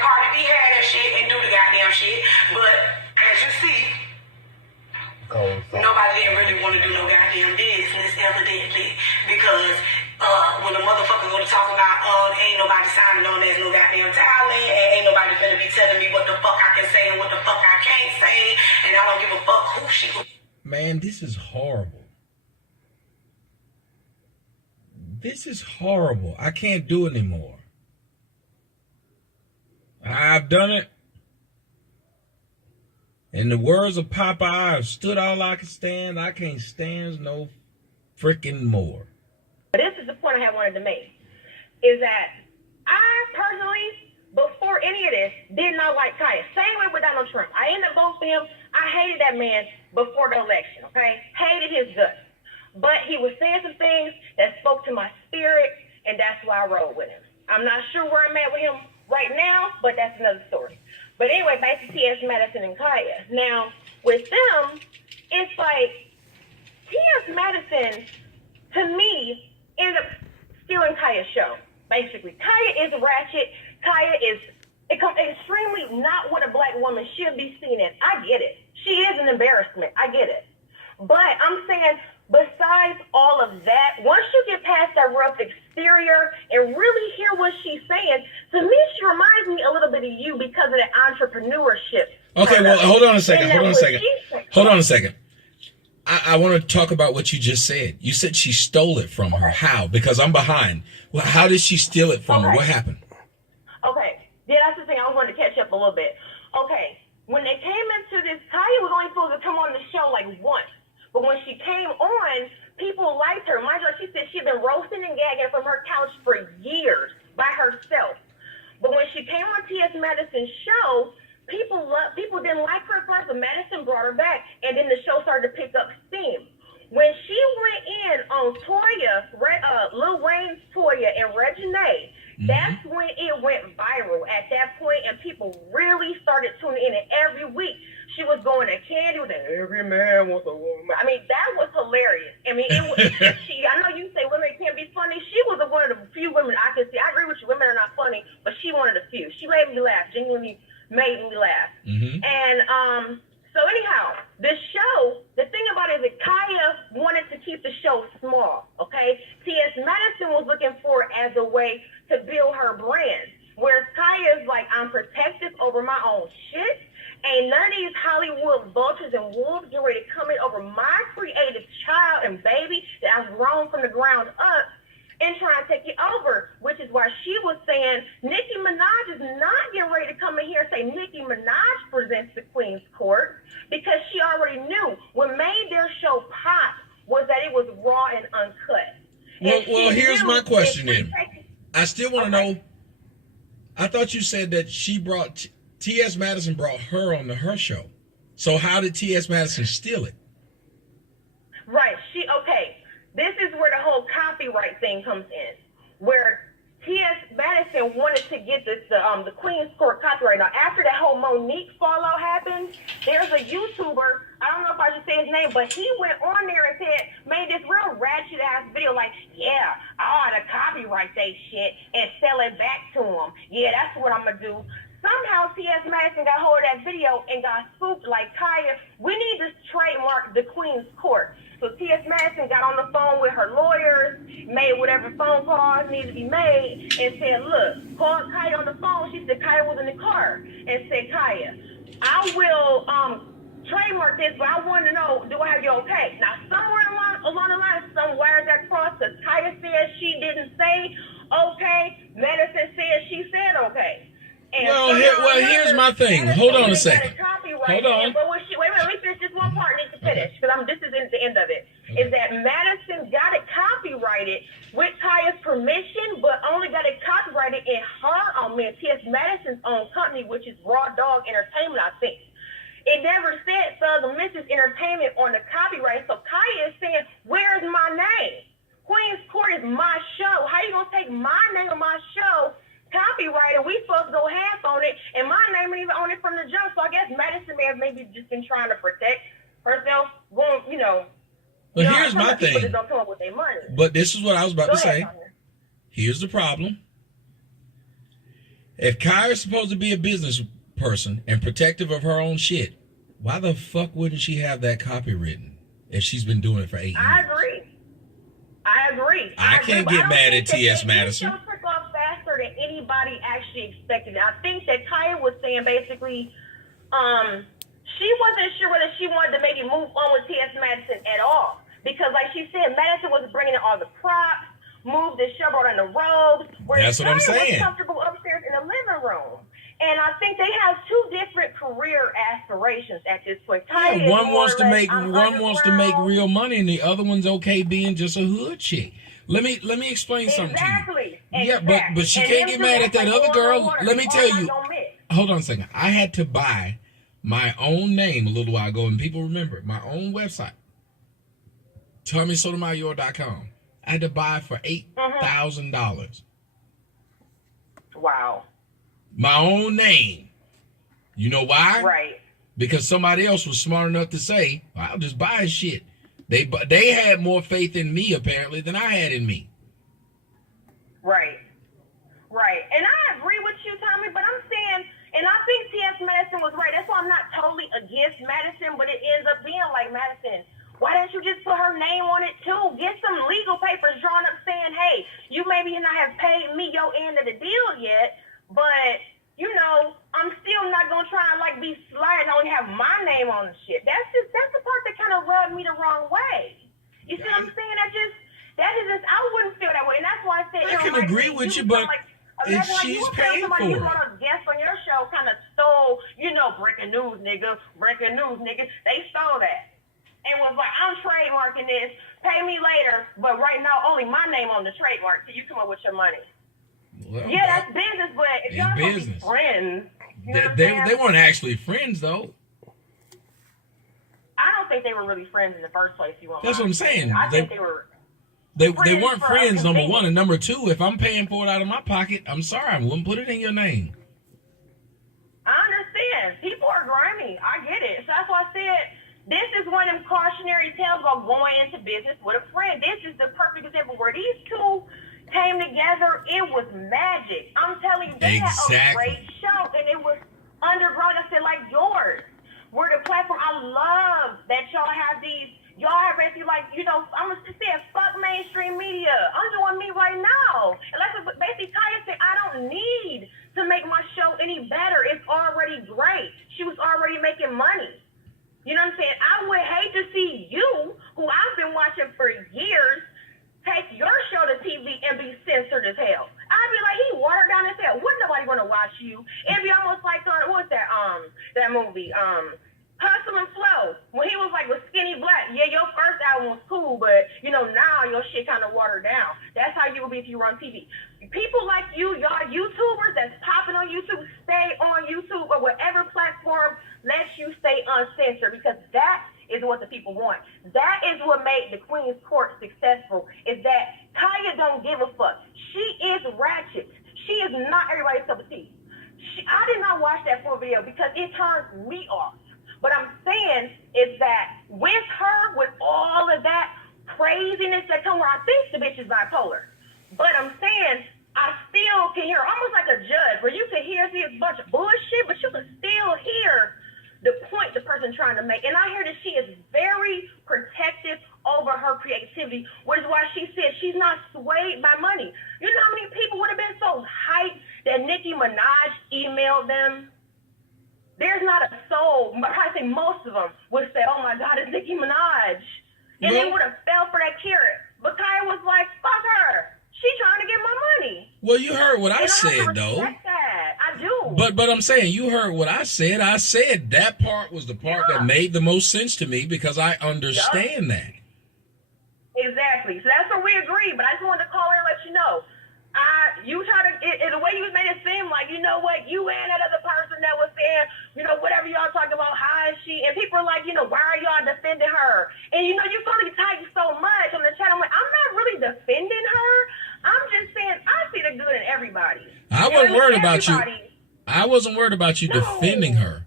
Cardi B had that shit and do the goddamn shit, but as you see, nobody didn't really want to do no goddamn business, evidently, because when a motherfucker go to talk about, ain't nobody signing on, there's no goddamn talent, and ain't nobody finna be telling me what the fuck I can say and what the fuck I can't say, and I don't give a fuck who she. Man, this is horrible. This is horrible. I can't do it anymore. I've done it. In the words of Popeye, I've stood all I can stand. I can't stand no freaking more. This is the point I wanted to make, is that I personally, before any of this, did not like Khia. Same way with Donald Trump. I ended up voting for him. I hated that man before the election, okay? Hated his guts. But he was saying some things that spoke to my spirit, and that's why I rode with him. I'm not sure where I'm at with him right now, but that's another story. But anyway, back to T.S. Madison and Khia. Now, with them, it's like T.S. Madison, to me, ended up stealing Khia's show, basically. Khia is ratchet. Khia is extremely not what a black woman should be seen in. I get it. She is an embarrassment. I get it. But I'm saying, besides all of that, once you get past that rough exterior and really hear what she's saying, to me, she reminds me a little bit of you because of the entrepreneurship. Okay, well, hold on a second. Hold on a second. I want to talk about what you just said. You said she stole it from her. How? Because I'm behind. Well, how did she steal it from her? What happened? Okay. Yeah, that's the thing. I wanted to catch up a little bit. Okay. When they came into this, Khia was only supposed to come on the show like once. But when she came on, people liked her. Mind you, she said she'd been roasting and gagging from her couch for years by herself. But when she came on T.S. Madison's show, people didn't like her at first, but Madison brought her back, and then the show started to pick up steam. When she went in on Toya, Lil Wayne's Toya and Reginae, that's when it went viral at that point, and people really started tuning in. And every week, she was going to Candy with that, every man wants a woman. I mean, that was hilarious. I mean, it was, I know you say women can't be funny. She was one of the few women I could see. I agree with you, women are not funny, but she one of the few. She made me laugh, genuinely made me laugh. And so anyhow, the show, the thing about it is that Khia wanted to keep the show small, okay? T.S. Madison was looking for it as a way to build her brand, whereas Khia's like, I'm protective over my own shit. Ain't none of these Hollywood vultures and wolves getting ready to come in over my creative child and baby that I've grown from the ground up and trying to take it over, which is why she was saying Nicki Minaj is not getting ready to come in here and say Nicki Minaj presents the Queen's Court, because she already knew what made their show pop was that it was raw and uncut. Well, here's my question then. I still want to know, I thought you said that she brought, T.S. Madison brought her on to her show. So how did T.S. Madison steal it? Right. Okay. This is where the whole copyright thing comes in, where T.S. Madison wanted to get the Queen's Court copyright. Now, after that whole Monique fallout happened, there's a YouTuber, I don't know if I should say his name, but he went on there and made this real ratchet-ass video like, yeah, I ought to copyright that shit and sell it back to him. Yeah, that's what I'm going to do. Somehow T.S. Madison got hold of that video and got spooked like, Khia, we need to trademark the Queen's Court. So T.S. Madison got on the phone with her lawyers, made whatever phone calls needed to be made, and said, look, called Khia on the phone. She said Khia was in the car and said, Khia, I will trademark this, but I want to know, do I have your okay? Now, somewhere along the line, some wires got crossed, because Khia said she didn't say okay. Madison said she said okay. And here's my thing. Hold on a second. Hold on. But wait a minute, let me finish this one part. I need to finish, because this is the end of it. Is that Madison got it copyrighted with Khia's permission, but only got it copyrighted in her own, T.S. Madison's own company, which is Raw Dog Entertainment, I think. It never said Thug and Mrs. Entertainment on the copyright. So Khia is saying, where's my name? Queen's Court is my show. How you gonna take my name on my show? Copyright, and we supposed to go half on it, and my name ain't even on it from the jump. So I guess Madison may have maybe just been trying to protect herself, going, But here's my thing. Just don't come up with their money. But this is what I was about to say. Here's the problem. If Khia's supposed to be a business person and protective of her own shit, why the fuck wouldn't she have that copy written if she's been doing it for 8 years? I agree. I can't get mad at T.S. Madison. This show took off faster than anybody actually expected. I think that Khia was saying basically, she wasn't sure whether she wanted to maybe move on with T.S. Madison at all. Because like she said, Madison was bringing in all the props, moved the show, brought in the robes. That's what I'm saying. Was comfortable upstairs in the living room. And I think they have two different career aspirations at this point. Yeah, one wants to make real money, and the other one's okay being just a hood chick. Let me explain something to you. Yeah, but she can't get mad at that other girl. Let me tell you. Hold on a second. I had to buy my own name a little while ago, and people remember my own website, sotomayor.com. I had to buy it for $8,000. Wow. My own name. You know why? Right. Because somebody else was smart enough to say, I'll just buy shit. They had more faith in me, apparently, than I had in me. Right. And I agree with you, Tommy, but I'm saying, and I think T.S. Madison was right. That's why I'm not totally against Madison, but it ends up being like, Madison, why don't you just put her name on it, too? Get some legal papers drawn up saying, hey, you maybe not have paid me your end of the deal yet, but, you know, I'm still not going to try and, like, be sly and only have my name on the shit. That's the part that kind of rubbed me the wrong way. You see what I'm saying? That is just, I wouldn't feel that way. And that's why I said, I can agree with you, but if she's paying for it. You want a guest on your show kind of stole, you know, breaking news, nigga. They stole that. And was like, I'm trademarking this. Pay me later, but right now only my name on the trademark till you come up with your money. Well, yeah, that's business, but if y'all supposed to be friends, you know they weren't actually friends though. I don't think they were really friends in the first place. That's what I'm saying. I think they were. They weren't friends, number one, and number two. If I'm paying for it out of my pocket, I'm sorry, I wouldn't put it in your name. I understand. People are grimy. I get it. So that's why I said this is one of them cautionary tales about going into business with a friend. This is the perfect example where these two came together. It was magic. I'm telling you, they had a great show, and it was underground. I said, like yours. We're the platform. I love that y'all have these. Y'all have basically like, you know, I'm going to say, fuck mainstream media. I'm doing me right now. And like basically Khia said, I don't need to make my show any better. It's already great. She was already making money. You know what I'm saying? I would hate to see you, who I've been watching for years, take your show to TV and be censored as hell. I'd be like, he watered down as hell. Wouldn't nobody want to watch you? It'd be almost like, what was that movie? Hustle and Flow, when he was like with Skinny Black. Yeah, your first album was cool, but you know now your shit kind of watered down. That's how you will be if you run TV. People like you, y'all YouTubers that's popping on YouTube, stay on YouTube or whatever platform lets you stay uncensored, because that is what the people want. That is what made the Queen's Court successful, is that Khia don't give a fuck. She is ratchet. She is not everybody's cup of tea. I did not watch that full video because it turns me off. But I'm saying is that with her, with all of that craziness that comes, where I think the bitch is bipolar. But I'm saying I still can hear, almost like a judge, where you can hear a bunch of bullshit, but you can still hear the point the person trying to make. And I hear that she is very protective over her creativity, which is why she said she's not swayed by money. You know how many people would have been so hyped that Nicki Minaj emailed them? There's not a soul, I think most of them would say, oh my God, it's Nicki Minaj. And they would have fell for that carrot. But Khia was like, fuck her. She's trying to get my money. Well, you heard what I said, though. That. I do. But I'm saying, you heard what I said. I said that part was the part that made the most sense to me because I understand that. Exactly. So that's where we agree. But I just wanted to call in and let you know. You try to, the way you made it seem like, you know what, you and that other person that was saying, you know, whatever y'all talking about, how is she? And people are like, you know, why are y'all defending her? And, you know, you probably type so much on the chat. I'm like, I'm not really defending her. I'm just saying I see the good in everybody. I wasn't worried about you. I wasn't worried about you defending her.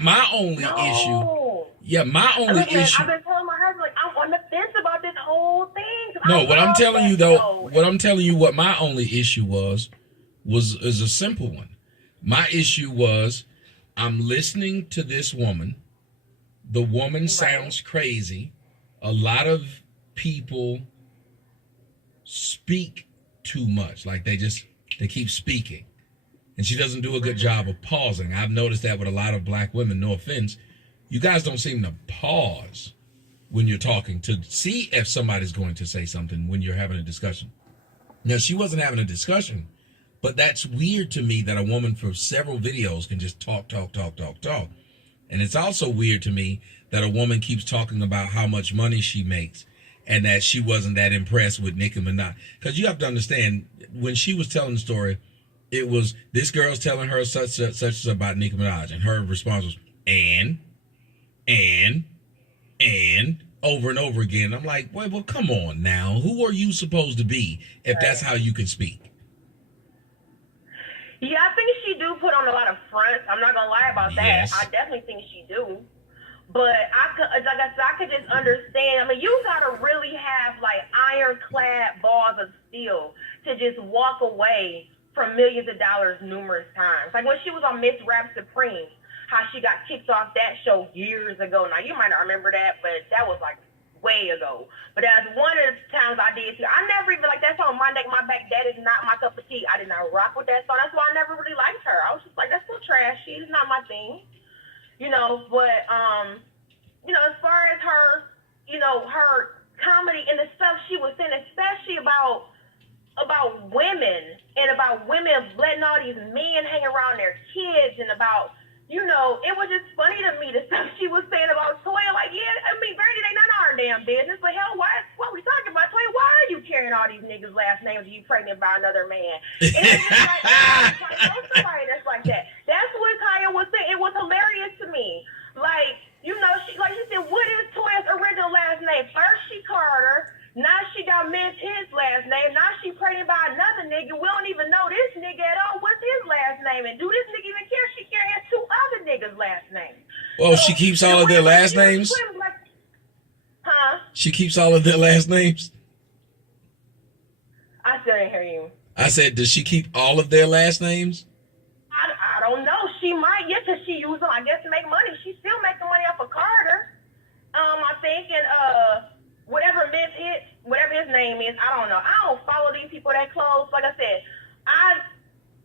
My only issue. Yeah, my only issue. I've been telling my husband, like, I'm on the fence about this whole thing. No, what I'm telling you, though, what my only issue was is a simple one. My issue was I'm listening to this woman. The woman sounds crazy. A lot of people speak too much. Like they keep speaking. And she doesn't do a good job of pausing. I've noticed that with a lot of black women, no offense. You guys don't seem to pause when you're talking to see if somebody's going to say something when you're having a discussion. Now, she wasn't having a discussion, but that's weird to me that a woman for several videos can just talk. And it's also weird to me that a woman keeps talking about how much money she makes and that she wasn't that impressed with Nicki Minaj. Because you have to understand, when she was telling the story, it was this girl's telling her such about Nicki Minaj, and her response was, and, over and over again. I'm like, wait, well, come on now. Who are you supposed to be if that's how you can speak? Yeah, I think she do put on a lot of fronts. I'm not gonna lie about that. Yes. I definitely think she do. But I could just understand. I mean, you gotta really have like ironclad balls of steel to just walk away from millions of dollars numerous times. Like when she was on Miss Rap Supreme, how she got kicked off that show years ago. Now, you might not remember that, but that was like way ago. But that's one of the times I did see. I never even, like, that song, My Neck, My Back, that is not my cup of tea. I did not rock with that song. That's why I never really liked her. I was just like, that's so trashy. It's not my thing. You know, but, you know, as far as her, you know, her comedy and the stuff she was saying, especially about women and about women letting all these men hang around their kids and about, you know, it was just funny to me, the stuff she was saying about Toya. Like, yeah, I mean, Brandy, they none of our damn business, but hell, what are we talking about, Toya? Why are you carrying all these niggas' last names and you pregnant by another man? And it's just like, I'm trying to know somebody that's like that. That's what Khia was saying. It was hilarious to me. Like, you know, she said, what is Toya's original last name? First she Carter. Now she got Mint his last name. Now she pregnant by another nigga. We don't even know this nigga at all. What's his last name? And do this nigga even care? She carrying two other niggas' last names. Well, so, she keeps all of their last names? Like, huh? She keeps all of their last names? I still didn't hear you. I said, does she keep all of their last names? I don't know. She might, yeah, because she used them, I guess, to make money. She's still making money off of Carter. I think, and, whatever Miss hits, whatever his name is, I don't know. I don't follow these people that close. Like I said, I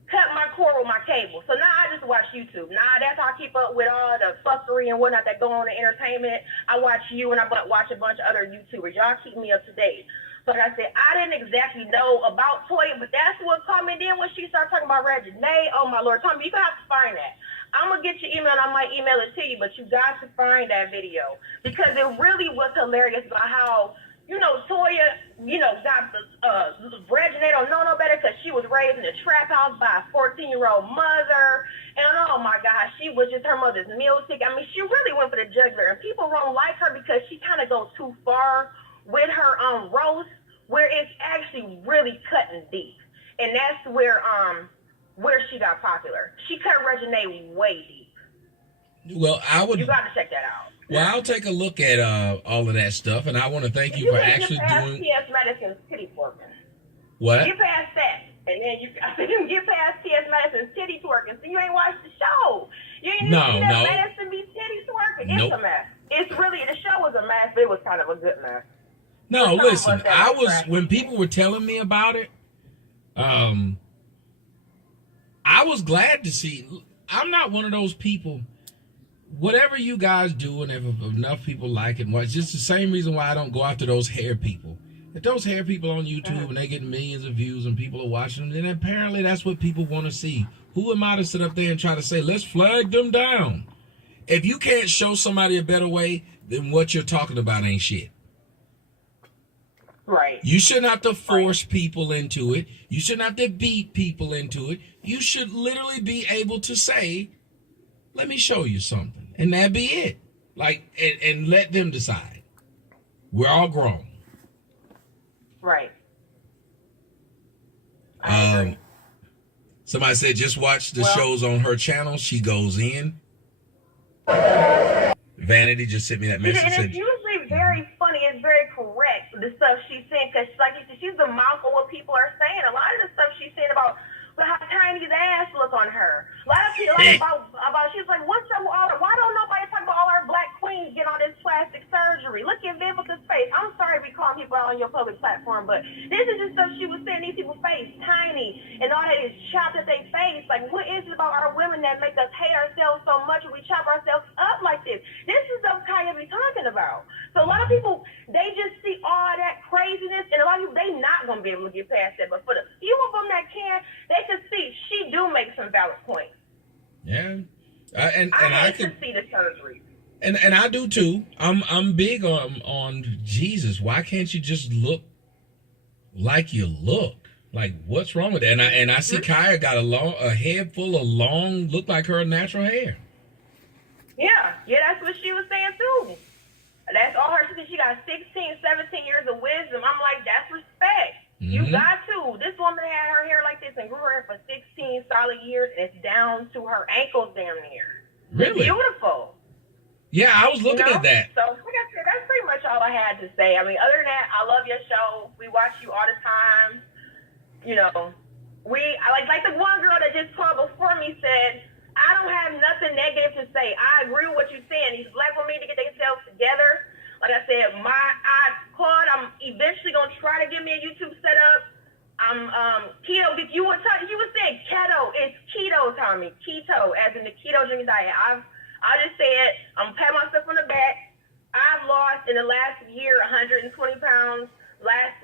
cut my cord with my cable. So now I just watch YouTube. Now that's how I keep up with all the fuckery and whatnot that go on in entertainment. I watch you and I watch a bunch of other YouTubers. Y'all keep me up to date. So like I said, I didn't exactly know about Toya, but that's what caught me. Then when she started talking about Reggie Nay, oh my Lord, Tommy, you have to find that. I'm going to get your email and I might email it to you, but you got to find that video because it really was hilarious about how, you know, Toya, you know, got the, Reggie don't know no better because she was raised in a trap house by a 14-year-old mother. And oh my God, she was just her mother's meal ticket. I mean, she really went for the jugular. And people don't like her because she kind of goes too far with her roast where it's actually really cutting deep. And that's where she got popular. She cut Regine way deep. Well, you got to check that out. Well, I'll take a look at all of that stuff, and I want to thank you for actually doing. T.S. Madison's titty twerking. What? Get past that, and then you can get past T.S. Madison's titty twerking. So you ain't watched the show. You ain't seen Madison be titty twerking. It's a mess. It's really, the show was a mess, but it was kind of a good mess. No, listen, when people were telling me about it, I was glad to see. I'm not one of those people. Whatever you guys do, and if enough people like it, it's just the same reason why I don't go after those hair people. If those hair people on YouTube and they get millions of views and people are watching them, then apparently that's what people want to see. Who am I to sit up there and try to say, let's flag them down? If you can't show somebody a better way, then what you're talking about ain't shit. Right. You shouldn't have to force people into it. You shouldn't have to beat people into it. You should literally be able to say, let me show you something. And that be it. Like, and let them decide. We're all grown. Right. Somebody said just watch the shows on her channel. She goes in. Vanity just sent me that message. And it's usually very funny. It's very correct, the stuff she's saying, because like you said, she's the mouth of what people are saying. A lot of the stuff she's saying about but how Tiny's ass look on her. A lot of people like about she's like, what's up with all why don't nobody talk about all our black queens getting all this plastic surgery? Look at Vivica's face. I'm sorry we call people out on your public platform, but this is just stuff she was saying these people's face, Tiny, and all that is chopped at their face. Like, what is it about our women that make us hate ourselves so much when we chop ourselves up like this? This is stuff Khia be talking about. So a lot of people, they just see all that craziness, and a lot of people, they not going to be able to get past that. But for the few of them that can, they can see she do make some valid points. Yeah. And I can see the surgery. And I do too. I'm big on Jesus. Why can't you just look like you look? Like, what's wrong with that? And I see Khia got a head full of long, look like her natural hair. Yeah, that's what she was saying too. That's all her. She got 16, 17 years of wisdom. I'm like, that's respect. You got to. This woman had her hair like this and grew her hair for 16 solid years, and it's down to her ankles damn near. Really? It's beautiful. Yeah, I was looking at that. So, like I said, that's pretty much all I had to say. I mean, other than that, I love your show. We watch you all the time. You know, I like the one girl that just called before me said, I don't have nothing negative to say. I agree with what you're saying. These black women need to get themselves together. Like I said, I'm eventually gonna try to get me a YouTube setup. I'm keto. You were saying keto. It's keto, Tommy. Keto, as in the ketogenic diet. I just said I'm patting myself on the back. I've lost in the last year 120 pounds. Last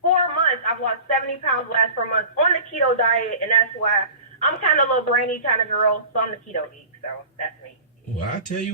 4 months, I've lost 70 pounds. Last 4 months on the keto diet, and that's why I'm kind of a little brainy kind of girl. So I'm the keto geek. So that's me. Well, I tell you.